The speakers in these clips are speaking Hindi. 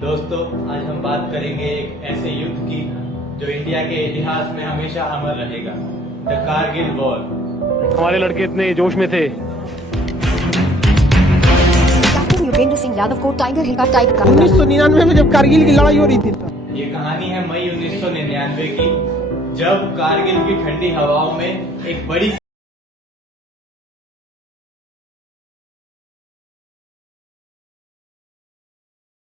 दोस्तों, आज हम बात करेंगे एक ऐसे युद्ध की जो इंडिया के इतिहास में हमेशा अमर रहेगा, द कारगिल वॉर। हमारे लड़के इतने जोश में थे। कैप्टन योगेंद्र सिंह यादव को टाइगर हिल का टाइप का 1999 में जब कारगिल की लड़ाई हो रही थी। ये कहानी है मई 1999 की, जब कारगिल की ठंडी हवाओं में एक बड़ी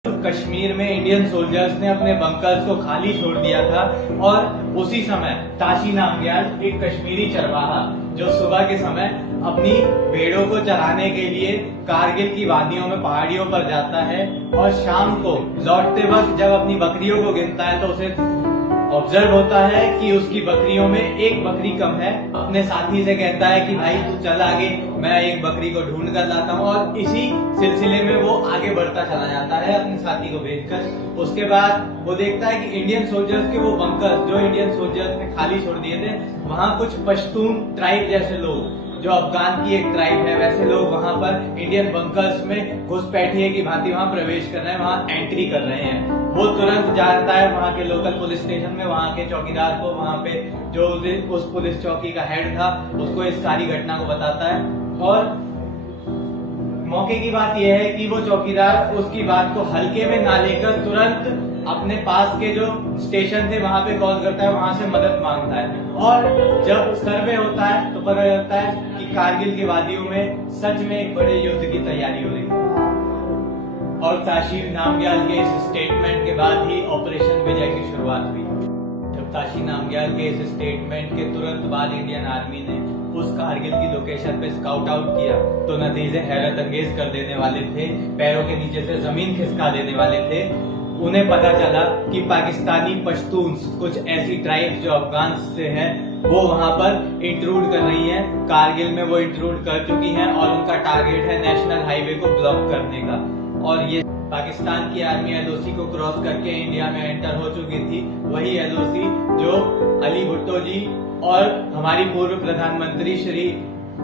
कश्मीर में इंडियन सोल्जर्स ने अपने बंकर्स को खाली छोड़ दिया था और उसी समय ताशी नामग्याल, एक कश्मीरी चरवाहा जो सुबह के समय अपनी भेड़ों को चराने के लिए कारगिल की वादियों में पहाड़ियों पर जाता है और शाम को लौटते वक्त जब अपनी बकरियों को गिनता है तो उसे ऑब्जर्व होता है कि उसकी बकरियों में एक बकरी कम है। अपने साथी से कहता है कि भाई तू चल आगे, मैं एक बकरी को ढूंढ कर लाता हूँ, और इसी सिलसिले में वो आगे बढ़ता चला जाता है अपने साथी को भेजकर। उसके बाद वो देखता है कि इंडियन सोल्जर्स के वो बंकर जो इंडियन सोल्जर्स ने खाली छोड़ दिए थे, वहाँ कुछ पश्तून ट्राइब जैसे लोग, जो अफगान की एक ट्राइब है, वैसे लोग वहां पर इंडियन बंकर्स में घुसपैठिए की भांति वहां प्रवेश कर रहे हैं, वहां एंट्री कर रहे हैं। वो तुरंत जानता है वहां के लोकल पुलिस स्टेशन में, वहां के चौकीदार को, वहां पे जो उस पुलिस चौकी का हेड था उसको इस सारी घटना को बताता है। और मौके की बात यह है कि वो चौकीदार उसकी बात को हल्के में ना लेकर तुरंत अपने पास के जो स्टेशन थे वहां पे कॉल करता है, वहां से मदद मांगता है। और जब सर्वे होता है तो पता चलता है कि कारगिल की वादियों में सच में एक बड़े युद्ध की तैयारी हो रही है। और ताशी नामग्याल के इस स्टेटमेंट के बाद ही ऑपरेशन विजय की शुरुआत हुई। जब ताशी नामग्याल के इस स्टेटमेंट के तुरंत बाद इंडियन आर्मी ने उस कारगिल की लोकेशन पे स्काउट आउट किया तो नतीजे हैरत अंगेज कर देने वाले थे, पैरों के नीचे से जमीन खिसका देने वाले थे। उन्हें पता चला कि पाकिस्तानी पश्तून्स, कुछ ऐसी ट्राइब जो अफगान से है, वो वहां पर इंट्रूड कर रही हैं। कारगिल में वो इंट्रूड कर चुकी हैं और उनका टारगेट है नेशनल हाईवे को ब्लॉक करने का। और ये पाकिस्तान की आर्मी एलओसी को क्रॉस करके इंडिया में एंटर हो चुकी थी, वही एलओसी जो अली भुट्टो जी और हमारी पूर्व प्रधानमंत्री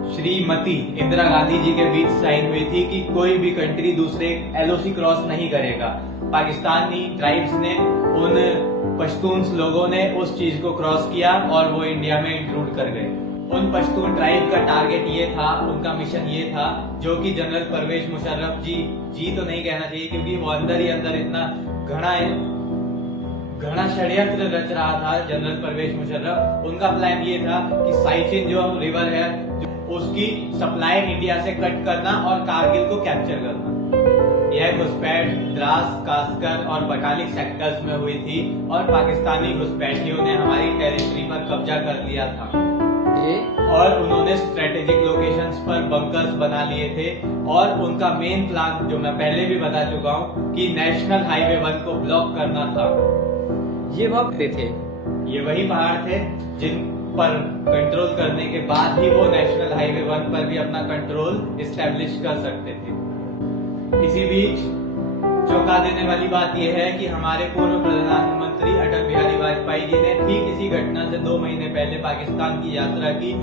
श्रीमती इंदिरा गांधी जी के बीच साइन हुई थी कि कोई भी कंट्री दूसरे एलओसी क्रॉस नहीं करेगा। पाकिस्तानी ट्राइब्स ने, उन पश्तून लोगों ने उस चीज को क्रॉस किया और वो इंडिया में इंट्रूड कर गए। उन पश्तून ट्राइब का टारगेट ये था, उनका मिशन ये था, जो कि जनरल परवेज मुशर्रफ जी तो नहीं कहना चाहिए क्योंकि वो अंदर ही अंदर इतना घना षड्यंत्र रच रहा था जनरल परवेज मुशर्रफ। उनका प्लान ये था कि साइचिन जो रिवर है उसकी सप्लाई इंडिया से कट करना और कारगिल को कैप्चर करना। यह घुसपैठ द्रास, कास्कर और बटालिक सेक्टर्स में हुई थी और पाकिस्तानी घुसपैठियों ने हमारी टेरिटरी पर कब्जा कर लिया था और उन्होंने स्ट्रेटेजिक लोकेशंस पर बंकर्स बना लिए थे। और उनका मेन प्लान, जो मैं पहले भी बता चुका हूँ, कि नेशनल हाईवे 1 को ब्लॉक करना था। ये वक्त थे, ये वही पहाड़ थे जिन पर कंट्रोल करने के बाद ही वो नेशनल हाईवे 1 पर भी अपना कंट्रोल इस्टेब्लिश कर सकते थे। इसी बीच चौंका देने वाली बात यह है कि हमारे पूर्व प्रधानमंत्री अटल बिहारी वाजपेयी जी ने ठीक इसी घटना से 2 महीने पहले पाकिस्तान की यात्रा की।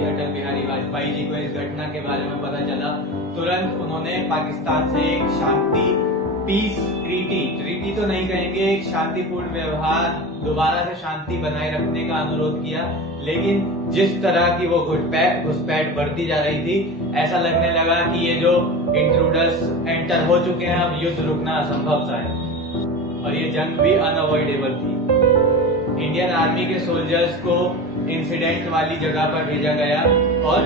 अटल बिहारी वाजपेयी जी को इस घटना के बारे में पता चला, तुरंत उन्होंने पाकिस्तान से एक शांति पीस ट्रीटी तो नहीं कहेंगे, एक शांतिपूर्ण व्यवहार, दोबारा से शांति बनाए रखने का अनुरोध किया। लेकिन जिस तरह की वो घुसपैठ बढ़ती जा रही थी, ऐसा लगने लगा कि ये जो इंट्रूडर्स एंटर हो चुके हैं, अब युद्ध रुकना असंभव सा है और ये जंग भी अनअवॉइडेबल थी। इंडियन आर्मी के सोल्जर्स को इंसिडेंट वाली जगह पर भेजा गया और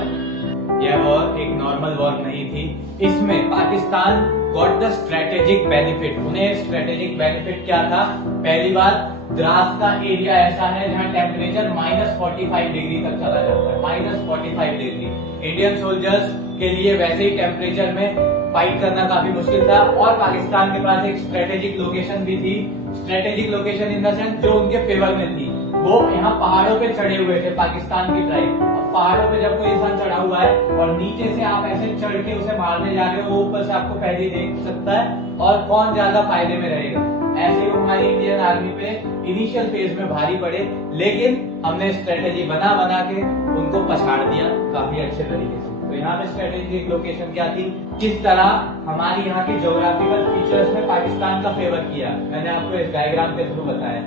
यह वॉर एक नॉर्मल वॉर नहीं थी। इसमें Pakistan got the strategic benefit. उन्हें स्ट्रेटेजिक बेनिफिट क्या था? पहली बात, द्रास का एरिया ऐसा है जहां टेम्परेचर -45 डिग्री तक चला जाता है, -45 डिग्री। इंडियन सोल्जर्स के लिए वैसे ही टेम्परेचर में फाइट करना काफी मुश्किल था और पाकिस्तान के पास एक स्ट्रेटेजिक लोकेशन भी थी। Strategic location in the sense जो उनके फेवर में थी, वो यहाँ पहाड़ों पे चढ़े हुए थे पाकिस्तान की ट्राइब। पहाड़ों पे जब कोई इंसान चढ़ा हुआ है और नीचे से आप ऐसे चढ़ के उसे मारने जा रहे हो, वो ऊपर से आपको पहले ही देख सकता है और कौन ज्यादा फायदे में रहेगा। ऐसे ही हमारी इंडियन आर्मी पे इनिशियल फेज में भारी पड़े, लेकिन हमने स्ट्रेटेजी बना बना के उनको पछाड़ दिया काफी अच्छे तरीके से। तो यहाँ पे स्ट्रेटेजिक लोकेशन क्या थी, किस तरह हमारी यहाँ की ज्योग्राफिकल फीचर्स में पाकिस्तान का फेवर किया, मैंने आपको इस डायग्राम के थ्रू बताया।